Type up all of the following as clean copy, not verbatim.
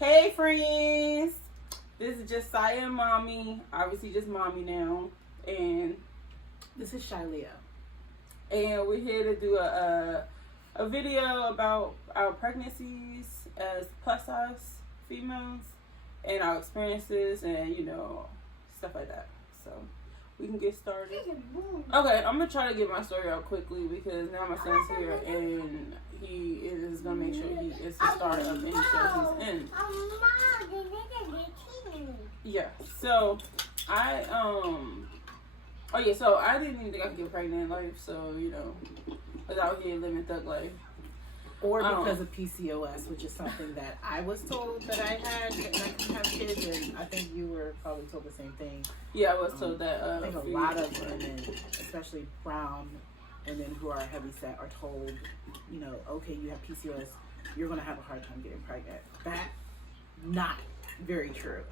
Hey friends, this is just Saya and Mommy, obviously just Mommy now, and this is Shylea, and we're here to do a video about our pregnancies as plus size females and our experiences and stuff like that. So we can get started. Okay, I'm gonna try to get my story out quickly because now my son's here and he is gonna make sure he is the star of any show he's in. Yeah. So I so I didn't even think I could get pregnant in life. So I was out here living thug life. Or because of PCOS, which is something that I was told that I had and I can have kids, and I think you were probably told the same thing. Yeah, I was told that. I think a lot of women, especially brown women who are heavy set, are told, okay, you have PCOS, you're going to have a hard time getting pregnant. That's not very true.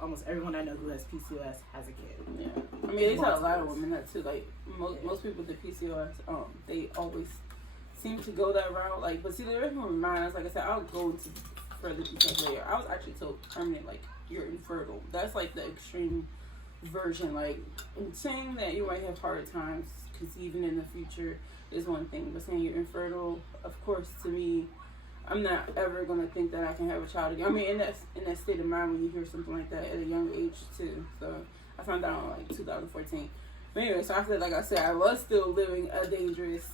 Almost everyone I know who has PCOS has a kid. Yeah, I mean they tell a lot of women that too. Like most people with the PCOS, they always seem to go that route. Like, but see, the reason with mine is, like I said, I'll go into further details later. I was actually told permanent, like you're infertile. That's like the extreme version. Like, saying that you might have hard times conceiving in the future is one thing, but saying you're infertile, of course, to me, I'm not ever gonna think that I can have a child again. I mean, in that state of mind when you hear something like that at a young age too. So I found out in like 2014. But anyway, so after, like I said, I was still living a dangerous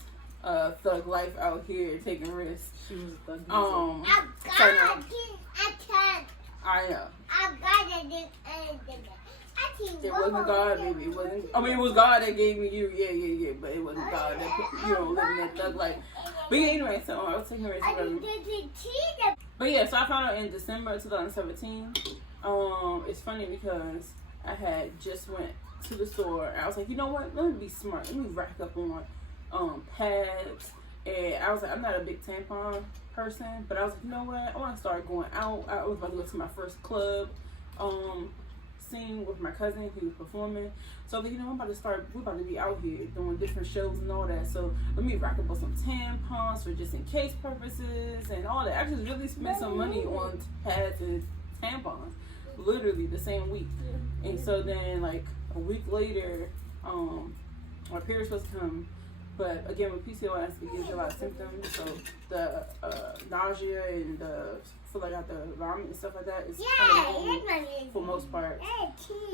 thug life out here, taking risks. She was a thug. I know. It wasn't God, baby. It wasn't. I mean, it was God that gave me you. Yeah. But it wasn't God that put, living that thug life. But yeah, anyway, so I was taking risks. But yeah, so I found out in December 2017. It's funny because I had just went to the store and I was like, you know what? Let me be smart. Let me rack up on pads. And I was like, I'm not a big tampon person, but I was like, you know what? I want to start going out. I was about to go to my first club scene with my cousin who was performing. So we're about to be out here doing different shows and all that. So let me rack up on some tampons for just in case purposes and all that. I just really spent some money on pads and tampons, literally the same week. And so then like a week later, my period's supposed to come. But again, with PCOS, it gives you a lot of symptoms. So the nausea and the feel like I have to vomit and stuff like that is kind of normal for most part.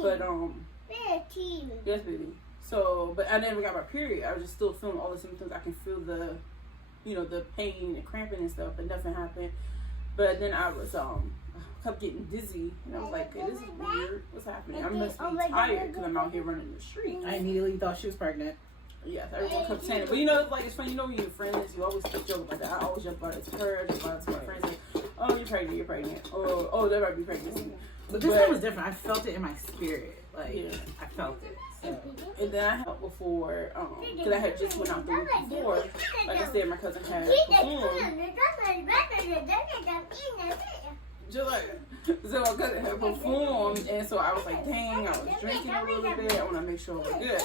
But yes, baby. So, but I never got my period. I was just still feeling all the symptoms. I can feel the, the pain and cramping and stuff, but nothing happened. But then I was kept getting dizzy, and I was like, okay, this is weird. What's happening? I must be tired because I'm out here running the street. I immediately thought she was pregnant. Yes, everyone kept saying it. But like, it's funny, when you're friends, you always joke about that. I always joke about it to her, just about it to my friends. Like, oh, you're pregnant. Oh, there might be pregnancy. But this time was different. I felt it in my spirit. Like, yeah. I felt it. So. And then I had before, because I had just went out the week before. Like I said, my cousin had performed. Just like, so my cousin had performed, and so I was like, dang, I was drinking a little bit. I want to make sure we're good.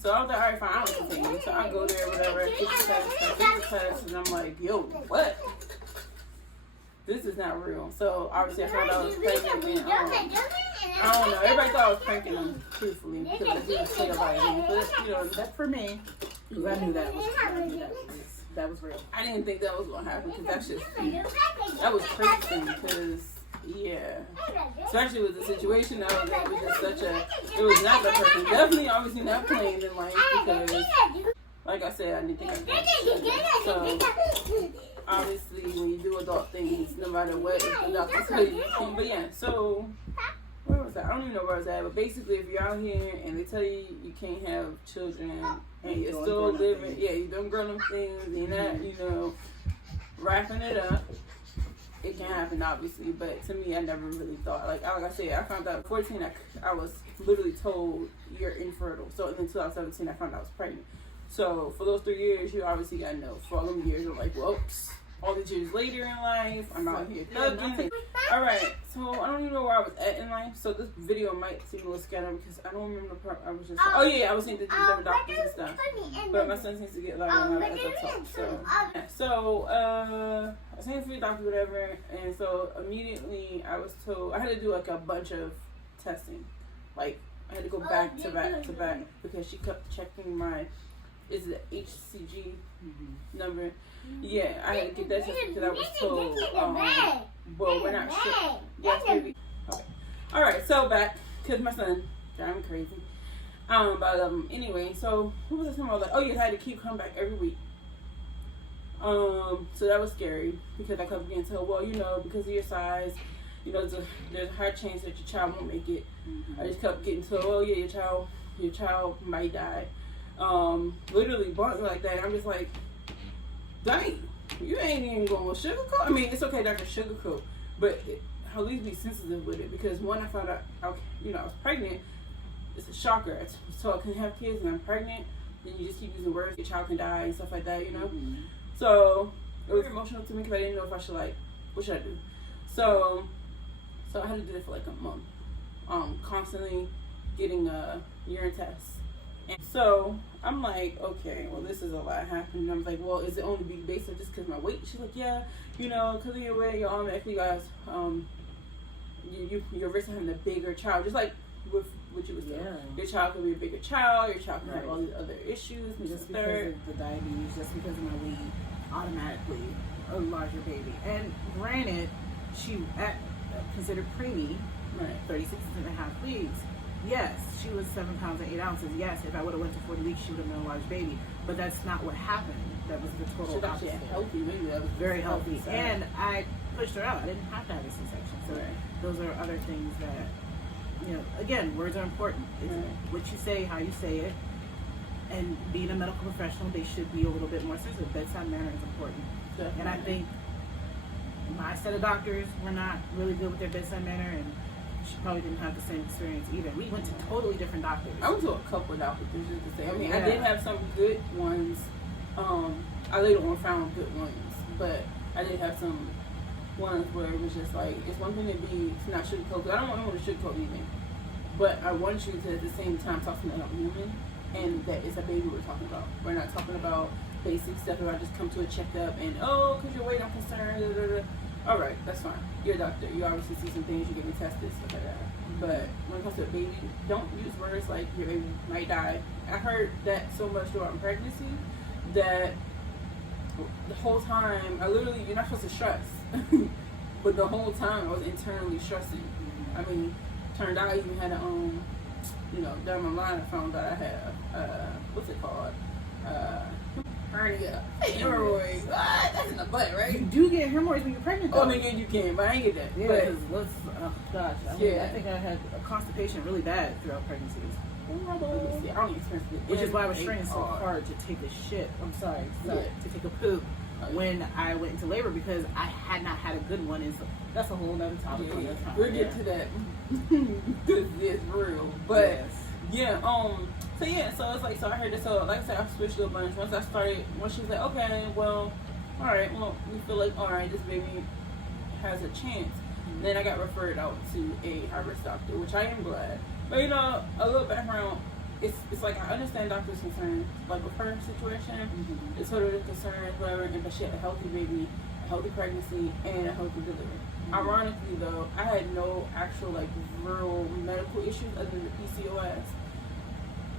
So I was like, all right, fine, I don't continue. So I go there, whatever, I take the test, and I'm like, yo, what? This is not real. So obviously I found out I was pregnant, and I don't know. Everybody thought I was pranking them, truthfully, because I didn't say about it. But that's for me. Because I knew that was real. I didn't think that was gonna happen because that was crazy because especially with the situation I was in, it was just it was not the person, definitely obviously not planned in life because like I said, I didn't think I could. So obviously when you do adult things, no matter what the doctor tells you, but yeah, so where was that? I don't even know where I was at, but basically if you're out here and they tell you you can't have children and you're still living, you're doing grown-up things, you're not, wrapping it up, it can happen obviously, but to me I never really thought, like I said, I found out at 14 I was literally told you're infertile. So in 2017 I found out I was pregnant. So for those 3 years you obviously gotta know. For all them years I'm like, well, all these years later in life, I'm out here thugging. All right, so I don't even know where I was at in life. So this video might seem a little scattered because I don't remember the part. I was just I was saying that different doctors and stuff. But my son seems to get louder as I talk. So I was saying for the doctor, whatever, and so immediately I was told I had to do like a bunch of testing, like I had to go back to back to back because she kept checking my. Is it the HCG number? Yeah, I had to get that tested because I was told, well, we're not sure. Yes, baby. Okay. All right, so back because my son driving me crazy. But anyway, so who was I talking about? Like, oh, you had to keep coming back every week. So that was scary because I kept getting told, well, you know, because of your size, you know, there's a high chance that your child won't make it. I just kept getting told, oh yeah, your child might die. Literally blunt like that. I'm just like, dang, you ain't even going to sugarcoat. I mean, it's okay not to sugarcoat, but at least be sensitive with it because when I found out, I was pregnant, it's a shocker. So I can have kids and I'm pregnant, then you just keep using words, your child can die and stuff like that, you know? So it was emotional to me because I didn't know if I should what should I do? So I had to do it for like a month, constantly getting urine tests. And so I'm like, okay, well, this is a lot happening. And I'm like, well, is it only based on just because of my weight? She's like, yeah, you know, because of your weight, you're automatically guys, you're risking having a bigger child, just like with what you was saying. Your child could be a bigger child. Your child can have all these other issues. Just because of the diabetes, just because of my weight, automatically a larger baby. And granted, she considered preemie, 36 and a half weeks. Yes, she was 7 pounds and 8 ounces. Yes, if I would have went to 40 weeks, she would have been a large baby. But that's not what happened. That was the total opposite. Healthy baby. That was very healthy. And I pushed her out. I didn't have to have a C-section. So those are other things that, you know, again, words are important. It's what you say, how you say it. And being a medical professional, they should be a little bit more sensitive. Bedside manner is important. Definitely. And I think my set of doctors were not really good with their bedside manner, and she probably didn't have the same experience either. We went to totally different doctors. I went to a couple of doctors, just to say. I mean, I did have some good ones. I later on found good ones, but I did have some ones where it was just like, it's one thing to not sugarcoat, because I don't want to sugarcoat anything, but I want you to at the same time talk to another human, and that it's a baby we're talking about. We're not talking about basic stuff where I just come to a checkup and, oh, because your weight, I'm concerned, da, da, da. All right, that's fine. You're a doctor. You obviously see some things. You get me tested, stuff like that. But when it comes to a baby, don't use words like your baby might die. I heard that so much throughout pregnancy that the whole time, you're not supposed to stress. But the whole time I was internally stressing. I mean, turned out I even had down my line I found out I had, what's it called? Hernia. Hemorrhoids. That's in the butt, right? You do get hemorrhoids when you're pregnant, though. Oh, I mean, you can, but I ain't get that. Yeah, because I think I had a constipation really bad throughout pregnancies. I don't experience it. Which is why I was training so hard to take a shit. I'm sorry, to take a poop when I went into labor because I had not had a good one. So that's a whole other topic. We'll get to that. It's real, but so it's like, so I heard this. So like I said, I switched a bunch. Once she was like, okay, well, all right, well, we feel like, all right, this baby has a chance. Then I got referred out to a high-risk doctor, which I am glad. But you know, a little background, it's like I understand doctors' concerns, like with her situation, it's sort of the concerns, whatever, but she had a healthy baby, a healthy pregnancy, and a healthy delivery. Ironically though, I had no actual real medical issues other than the PCOS.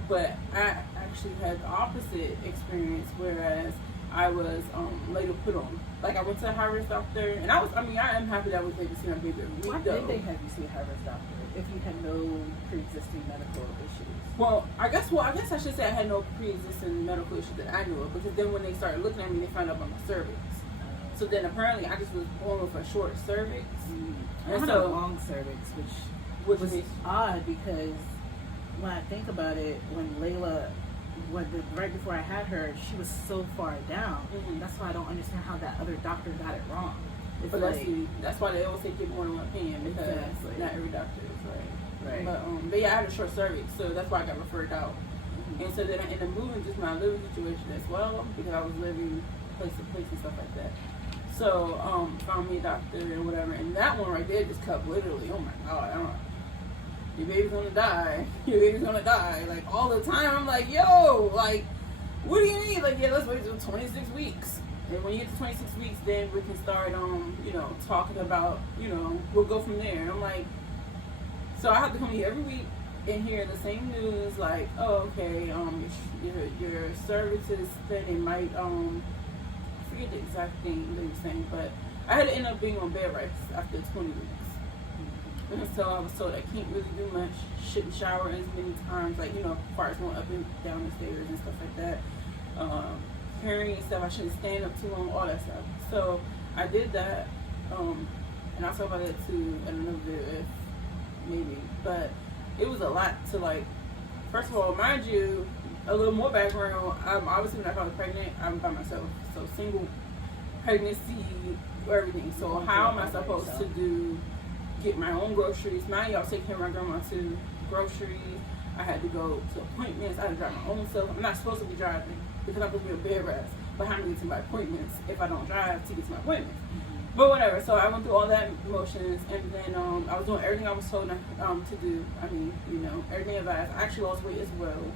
But I actually had the opposite experience, whereas I was later put on. Like I went to a high-risk doctor, and I am happy that I was able to see my baby every week. Why did they have you see a high-risk doctor if you had no pre-existing medical issues? Well, I guess I should say I had no pre-existing medical issues that I knew of, because then when they started looking at me, they found out about my cervix. So then apparently I just was born with a short cervix. I had a long cervix, which was odd because when I think about it, when Layla, right before I had her, she was so far down. That's why I don't understand how that other doctor got it wrong. But that's why they always say give more than one opinion, because not every doctor is right. But yeah, I had a short cervix, so that's why I got referred out. And so then I ended up moving just my living situation as well, because I was living place to place and stuff like that. So, found me a doctor and whatever. And that one right there just cut literally, oh my God, your baby's gonna die. Your baby's gonna die. Like, all the time. I'm like, yo, like, what do you need? Like, yeah, let's wait till 26 weeks. And when you get to 26 weeks, then we can start, talking about, we'll go from there. I'm like, so I have to come here every week and hear the same news, like, oh, okay, your services said it might, I forget the exact thing they were saying, but I had to end up being on bed rest after 20 weeks. And so I was told I can't really do much, shouldn't shower as many times, like, as far as going up and down the stairs and stuff like that. Carrying stuff, I shouldn't stand up too long, all that stuff. So I did that, and I'll talk about that too in another video, maybe. But it was a lot to, like, first of all, mind you, a little more background, obviously when I got pregnant, I'm by myself. So single pregnancy, everything. So how am I supposed to get my own groceries? Mind you, I was taking care of my grandma to groceries. I had to go to appointments. I had to drive my own self. I'm not supposed to be driving because I'm supposed to be a bed rest. But how am I going to get to my appointments if I don't drive to get to my appointments? But whatever. So I went through all that motions, and then I was doing everything I was told to do. I mean, everything advised. I actually lost weight as well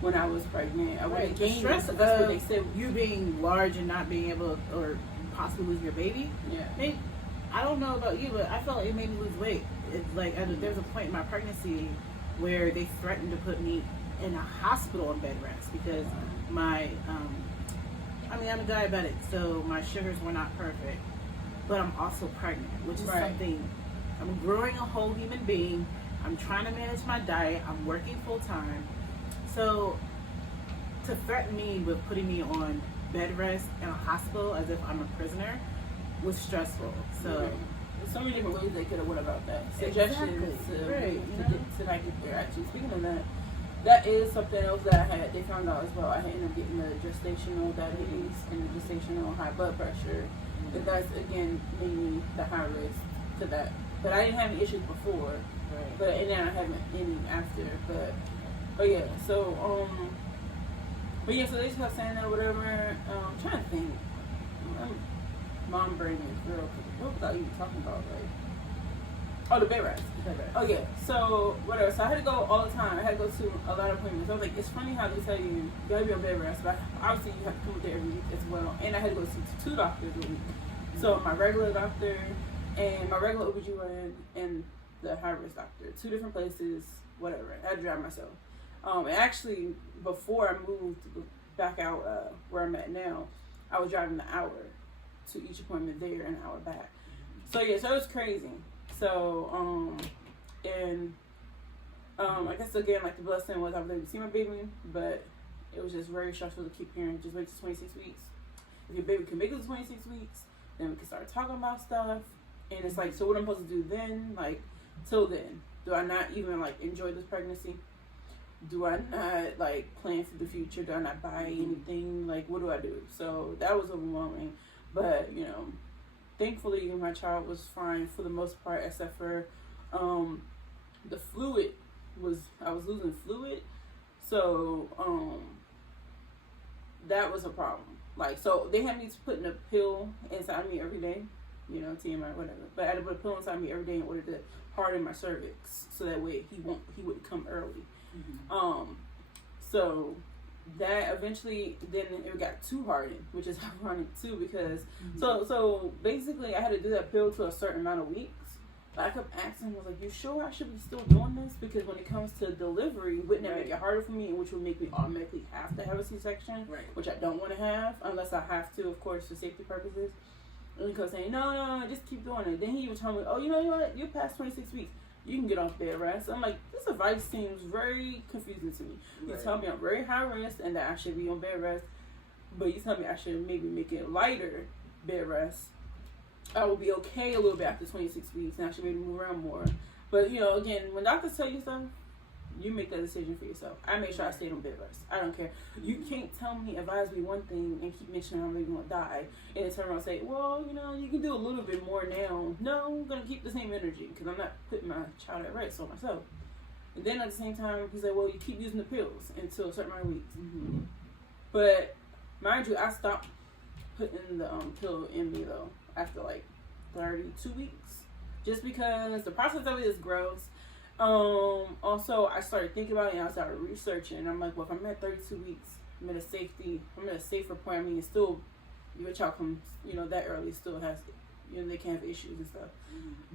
when I was pregnant. I wasn't gaining. Stress That's what they said. You being large and not being able to, or possibly lose your baby. Yeah. I don't know about you, but I felt it made me lose weight. It's like there was a point in my pregnancy where they threatened to put me in a hospital on bed rest because my, I'm a diabetic, so my sugars were not perfect, but I'm also pregnant, which is something, I'm growing a whole human being. I'm trying to manage my diet. I'm working full time. So to threaten me with putting me on bed rest in a hospital as if I'm a prisoner was stressful. So there's so many different ways they could have went about that. Suggestions to not get there. Actually, speaking of that, that is something else that they found out as well. I had ended up getting the gestational diabetes and the gestational high blood pressure. But that's, again, made me the high risk to that. But I didn't have any issues before. And then I haven't any after. But yeah, so they just kept saying that or whatever. I'm trying to think. Mom brain is real. What was I even talking about? Like, oh, the bed rest. Oh yeah. So whatever. So I had to go all the time. I had to go to a lot of appointments. I was like, it's funny how they tell you gotta be on bed rest, but obviously you have to come with there every week as well. And I had to go see 2 doctors a week. So my regular doctor and my regular OBGYN and the high risk doctor. 2 different places. Whatever. I had to drive myself. And actually, before I moved back out where I'm at now, I was driving an hour to each appointment there and an hour back. So yeah, so it was crazy. So I guess again, like, the blessing was I was able to see my baby, but it was just very stressful to keep hearing just wait to 26 weeks. If your baby can make it to 26 weeks, then we can start talking about stuff. And it's like, so what I'm supposed to do then? Like, till then, do I not even like enjoy this pregnancy? Do I not like plan for the future? Do I not buy anything? Like, what do I do? So that was overwhelming. But, thankfully my child was fine for the most part, except for the fluid I was losing fluid. So that was a problem. Like, so they had me putting a pill inside me every day, TMI, whatever. But I had to put a pill inside me every day in order to harden my cervix, so that way he wouldn't come early. So that eventually, then it got too hardened, which is ironic too, because so basically I had to do that pill to a certain amount of weeks. But I kept asking him, I was like, you sure I should be still doing this? Because when it comes to delivery, wouldn't it make it harder for me, which would make me automatically have to have a C-section, which I don't want to have, unless I have to, of course, for safety purposes. And he kept saying, no, just keep doing it. Then he would tell me, oh, you know what, you're past 26 weeks. You can get off bed rest. I'm like, this advice seems very confusing to me. You tell me I'm very high risk and that I should be on bed rest, but you tell me I should maybe make it lighter bed rest. I will be okay a little bit after 26 weeks, and I should maybe move around more. But, again, when doctors tell you stuff, you make that decision for yourself. I make sure I stayed on bed rest. I don't care. You can't advise me one thing and keep mentioning I'm maybe going to die, and then turn around and say, well, you can do a little bit more now. No, I'm going to keep the same energy because I'm not putting my child at risk or myself. And then at the same time, he said, well, you keep using the pills until a certain amount of weeks. But mind you, I stopped putting the pill in me, though. after like 32 weeks, just because the process of it is gross. Also, I started thinking about it and I started researching. And I'm like, well, if I'm at 32 weeks, I'm at a safer point. I mean, it's still, your child comes, that early, still has, they can have issues and stuff.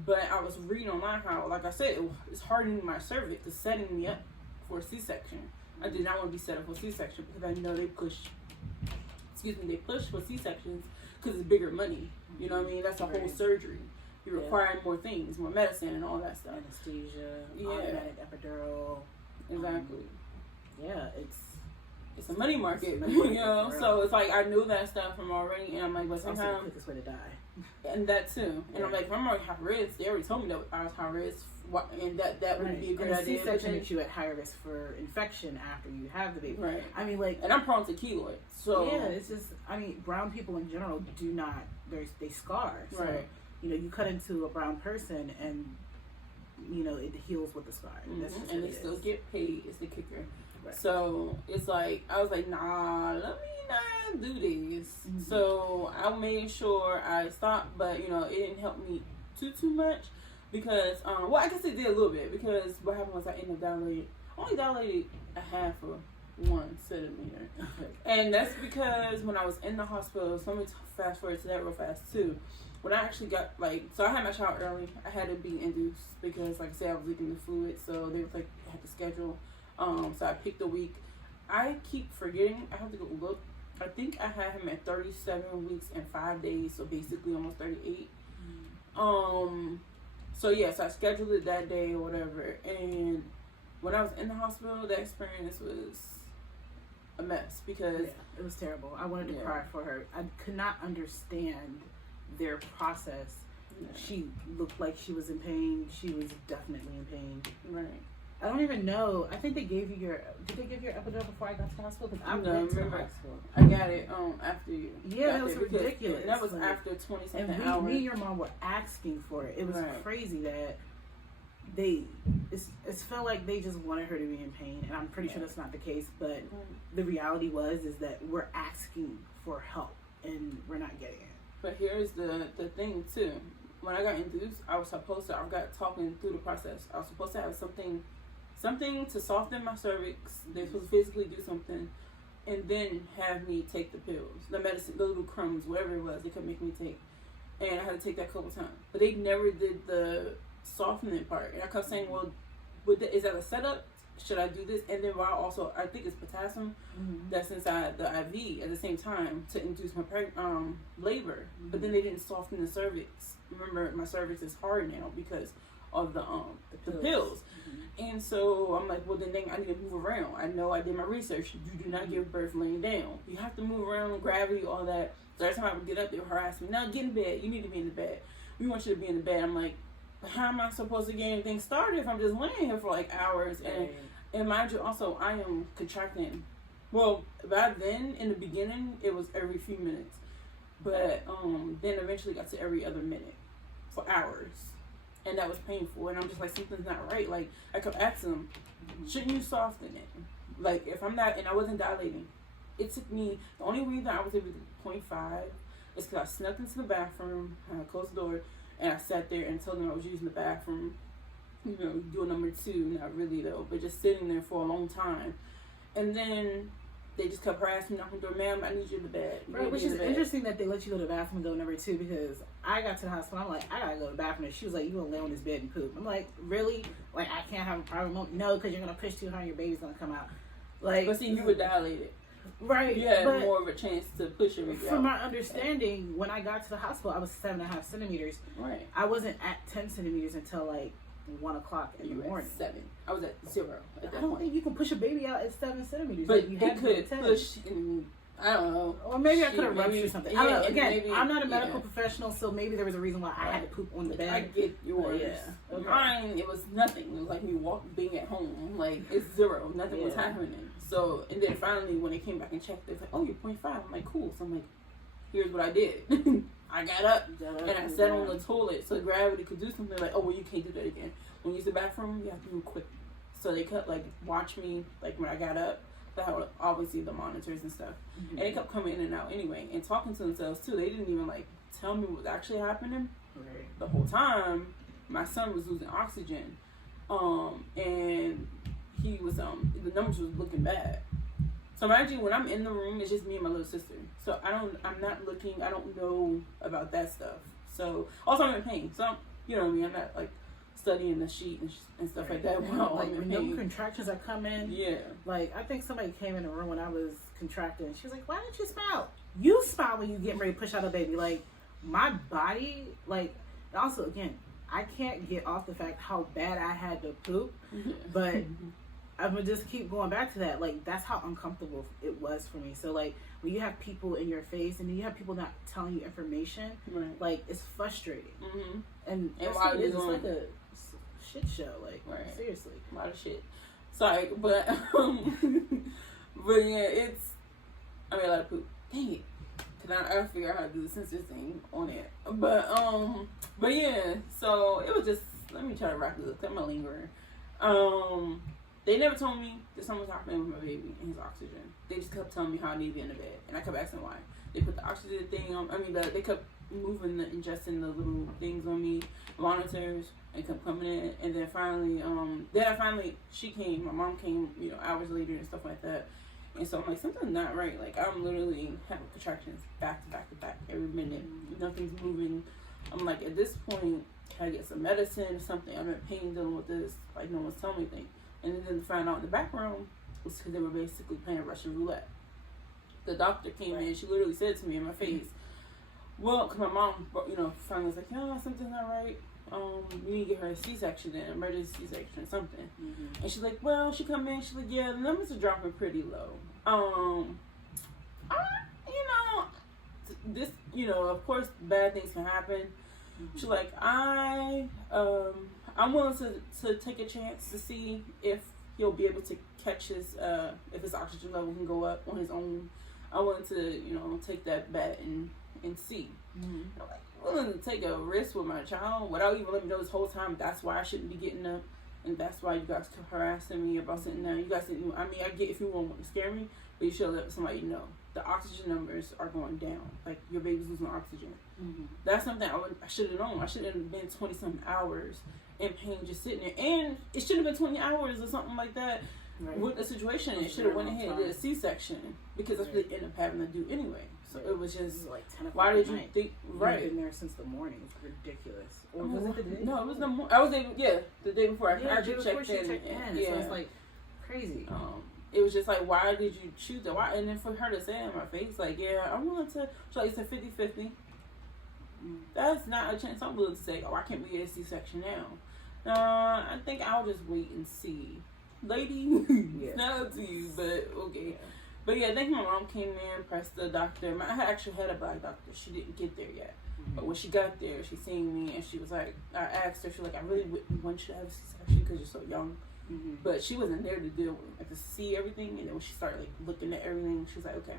But I was reading online how, like I said, it's hardening my cervix. It's setting me up for a C-section. I did not want to be set up for a C-section because I know they push for C-sections because it's bigger money. You know what I mean? That's a whole surgery. You require more things, more medicine and all that stuff. Anesthesia, automatic epidural. Exactly. Yeah, it's a money market, So it's like I knew that stuff from already, and I'm like, but sometimes the quickest way to die. And that too. And I'm like, if I'm already high risk, they already told me that I was high risk, and that wouldn't be a good idea. C-section makes you at higher risk for infection after you have the baby. Right. I mean, like, and I'm prone to keloid, so yeah, it's just. I mean, brown people in general do not. They scar. So, right. You cut into a brown person, and it heals with the scar. Mm-hmm. And they still get paid. It's the kicker. Right. So it's like I was like, nah, let me not do this. Mm-hmm. So I made sure I stopped, but it didn't help me too much because well, I guess it did a little bit because what happened was I ended up only dilated a half of 1 centimeter, and that's because when I was in the hospital. So let me fast forward to that real fast too. When I actually got so I had my child early. I had to be induced because, like I said, I was leaking the fluid. So they was like, I had to schedule. So I picked a week. I keep forgetting. I have to go look. I think I had him at 37 weeks and 5 days. So basically almost 38. So yeah, so I scheduled it that day or whatever. And when I was in the hospital, that experience was a mess because it was terrible. I wanted to cry for her. I could not understand their process. She looked like she was in pain. She was definitely in pain. Right. I don't even know. I think did they give you your epidural before I got to the hospital? Because I went to the hospital. I got it after you. Yeah, that was ridiculous. That was after 20-something hours. Me and your mom were asking for it. It was crazy that it felt like they just wanted her to be in pain, and I'm pretty sure that's not the case. But the reality is that we're asking for help and we're not getting it. But here's the thing too. When I got induced, I got talking through the process. I was supposed to have something to soften my cervix. They supposed to physically do something, and then have me take the pills, the medicine, the little crumbs, whatever it was, they could make me take. And I had to take that a couple times. But they never did the softening part. And I kept saying, well, is that a setup? Should I do this? And then while also, I think it's potassium that's inside the IV at the same time to induce my labor. But then they didn't soften the cervix. Remember, my cervix is hard now because of the pills. And so I'm like, well, then I need to move around. I know I did my research. You do not give birth laying down. You have to move around, gravity, all that. So every time I would get up, they would harass me. Now get in bed. You need to be in the bed. We want you to be in the bed. I'm like, how am I supposed to get anything started if I'm just laying here for like hours? And mind you, also, I am contracting. Well, by then, in the beginning, it was every few minutes. But then eventually got to every other minute for hours. And that was painful. And I'm just like, something's not right. Like, I kept asking them, shouldn't you soften it? Like, if I'm not, and I wasn't dilating. It took me, the only reason I was able to do 0.5 is because I snuck into the bathroom, I closed the door, and I sat there and told them I was using the bathroom, doing number 2, not really though, but just sitting there for a long time. And then they just kept harassing me, knocking the door, ma'am, I need you in the bed. Right, which is interesting that they let you go to the bathroom and go number 2, because I got to the hospital, I'm like, I gotta go to the bathroom. And she was like, you gonna lay on this bed and poop. I'm like, really? Like, I can't have a private moment? No, because you're gonna push too hard, your baby's gonna come out. Like, but see, you were dilated. Right. You had more of a chance to push your baby out. From my understanding, when I got to the hospital, I was 7.5 centimeters. Right. I wasn't at 10 centimeters until like 1 o'clock in the morning. 7. I was at 0. I don't think you can push a baby out at 7 centimeters. But like you it could push. I don't know. Or maybe I could have ruptured something. I don't know. Again, maybe, I'm not a medical professional, so maybe there was a reason why I had to poop on the bed. I get yours. Yeah. Okay. Mine, it was nothing. It was like me being at home. Like, it's 0. Nothing was happening. So, and then finally, when they came back and checked, they was like, oh, you're 0.5. I'm like, cool. So I'm like, here's what I did. I got up and I sat on the toilet so gravity could do something. Like, oh, well, you can't do that again. When you use the bathroom, you have to move quick. So they kept, like, watch me, like, when I got up. So I would always see the monitors and stuff. And they kept coming in and out anyway and talking to themselves, too. They didn't even, like, tell me what's actually happening. Right. The whole time, my son was losing oxygen, and he was the numbers was looking bad. So imagine when I'm in the room, it's just me and my little sister. So I'm not looking. I don't know about that stuff. So also I'm in pain. So you know what I mean. I'm not like studying the sheet and stuff like that. Well, like when no contractions are coming. Yeah. Like I think somebody came in the room when I was contracting. She was like, "Why don't you smile? You smile when you get ready to push out a baby." Like my body, like also again, I can't get off the fact how bad I had to poop, but I'm gonna just keep going back to that. Like that's how uncomfortable it was for me. So like when you have people in your face and you have people not telling you information, like it's frustrating. And that's what it is. It's like a shit show. Like seriously, a lot of shit. Sorry, but but yeah, it's I mean a lot of poop. Dang it. Cause I gotta figure out how to do the sensor thing on it. But yeah, so it was just, let me try to wrap this up. I'm a lingerer. They never told me that something was happening with my baby and his oxygen. They just kept telling me how I need to be in the bed. And I kept asking why. They put the oxygen thing on, they kept moving, ingesting the little things on me, monitors, and kept coming in. And then finally, she came, my mom came, hours later and stuff like that. And so I'm like, something's not right. Like, I'm literally having contractions back to back to back every minute. Nothing's moving. I'm like, at this point, can I get some medicine or something? I'm in pain dealing with this. Like, no one's telling me anything. And then to find out in the background was because they were basically playing Russian roulette. The doctor came in. She literally said to me in my face, well, because my mom, finally was like, something's not right. You need to get her a C-section then, emergency C-section or something. And she's like, well, she come in, she's like, yeah, the numbers are dropping pretty low. This, of course, bad things can happen. She's like, I'm willing to take a chance to see if he'll be able to catch his, if his oxygen level can go up on his own. I'm willing to, take that bet and see. I'm like, willing to take a risk with my child without even letting me know this whole time that's why I shouldn't be getting up, and that's why you guys kept harassing me about sitting down. You guys didn't, I get if you want to scare me, but you should let somebody know the oxygen numbers are going down. Like your baby's losing oxygen. That's something I should have known. I should have been 20-something hours in pain just sitting there, and it should have been 20 hours or something like that. With the situation, it should have went ahead and did a C-section because that's what they end up having to do anyway. So it was just like 10 o'clock. Why did you think? You've been there since the morning. It's ridiculous. Or was it the day? No, it was the morning. I was able, the day before. I actually checked in. Yeah, so it's like crazy. It was just like, why did you choose that? Why? And then for her to say in my face, like, yeah, I'm willing to. So it's a 50-50. That's not a chance I'm willing to say, oh, I can't be a C-section now. I think I'll just wait and see. Lady, it's not up to you, but okay. Yeah. But yeah, I think my mom came in, pressed the doctor. I actually had a black doctor. She didn't get there yet. But when she got there, she seen me and she was like, I asked her, she was like, I really want you to have a C-section because you're so young. But she wasn't there to deal with, like, to see everything. And then when she started like looking at everything, she was like, okay,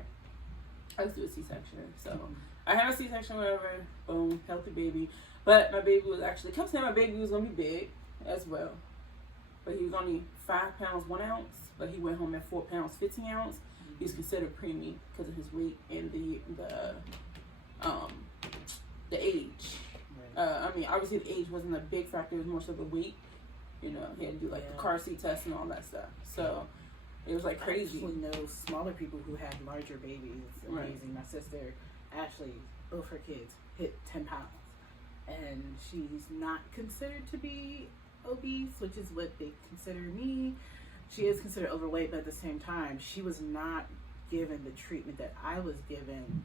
let's do a C-section. So I had a C-section, whatever. Boom, healthy baby. But my baby was actually, kept saying my baby was gonna be big as well. But he was only 5 pounds 1 ounce. But he went home at 4 pounds 15 ounce. He was considered preemie because of his weight and the age. Obviously the age wasn't a big factor. It was more so the weight. He had to do like the car seat test and all that stuff. So it was like crazy. I actually know smaller people who had larger babies. It's amazing. My sister, Ashley, both her kids hit 10 pounds. And she's not considered to be obese, which is what they consider me. She is considered overweight, but at the same time, she was not given the treatment that I was given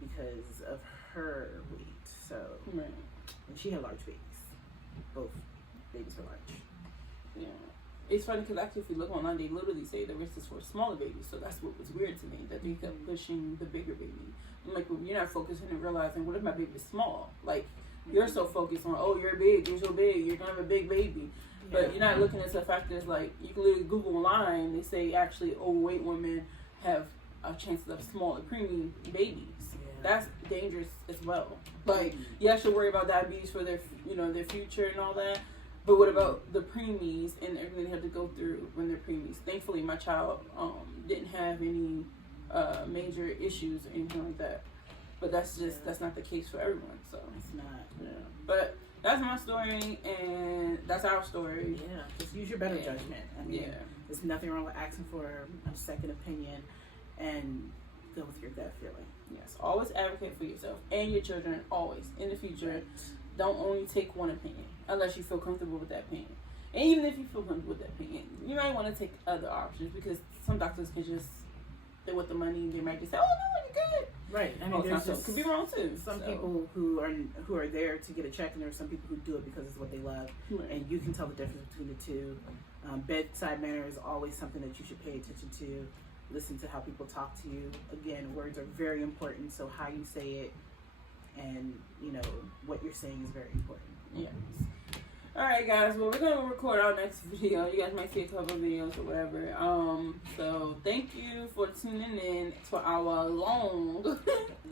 because of her weight. So, and she had large babies. Both babies were large. Yeah. It's funny because actually if you look online, they literally say the risk is for smaller babies. So that's what was weird to me, that they kept pushing the bigger baby. I'm like, well, you're not focusing and realizing, what if my baby's small? Like, you're so focused on, oh, you're big, you're so big, you're going to have a big baby. But you're not looking at the factors like, you can literally Google online, they say actually overweight women have a chance of smaller preemie babies. That's dangerous as well. Like, you have to worry about diabetes for their, their future and all that. But what about the preemies and everything they have to go through when they're preemies? Thankfully, my child didn't have any major issues or anything like that. But that's not the case for everyone. So it's not. Yeah. But that's my story, and that's our story. Yeah, just use your better judgment. I mean, there's nothing wrong with asking for a second opinion, and go with your gut feeling. Yes, always advocate for yourself and your children. Always in the future, Right. Don't only take one opinion unless you feel comfortable with that opinion. And even if you feel comfortable with that opinion, you might want to take other options because some doctors can just they want the money and they might just say, "Oh no, you're good." Right. I mean, there's just, could be wrong too. Some people who are there to get a check, and there are some people who do it because it's what they love, Right. and you can tell the difference between the two. Bedside manner is always something that you should pay attention to. Listen to how people talk to you. Again, words are very important, so how you say it and, you know, what you're saying is very important. Yes. Alright guys, well we're going to record our next video. You guys might see a couple of videos or whatever. So thank you for tuning in to our long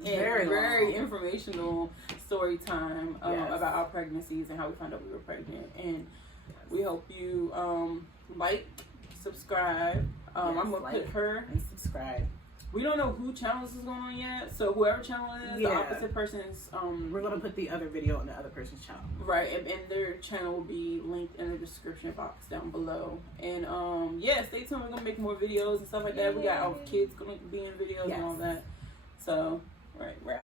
and very informational story time about our pregnancies and how we found out we were pregnant. And we hope you like, subscribe. I'm going to put her and subscribe. We don't know who channel this is going on yet, so whoever channel it is, the opposite person's. We're gonna put the other video on the other person's channel. Right, and their channel will be linked in the description box down below. And stay tuned. We're gonna make more videos and stuff like that. We got our kids gonna be in videos and all that. So, right.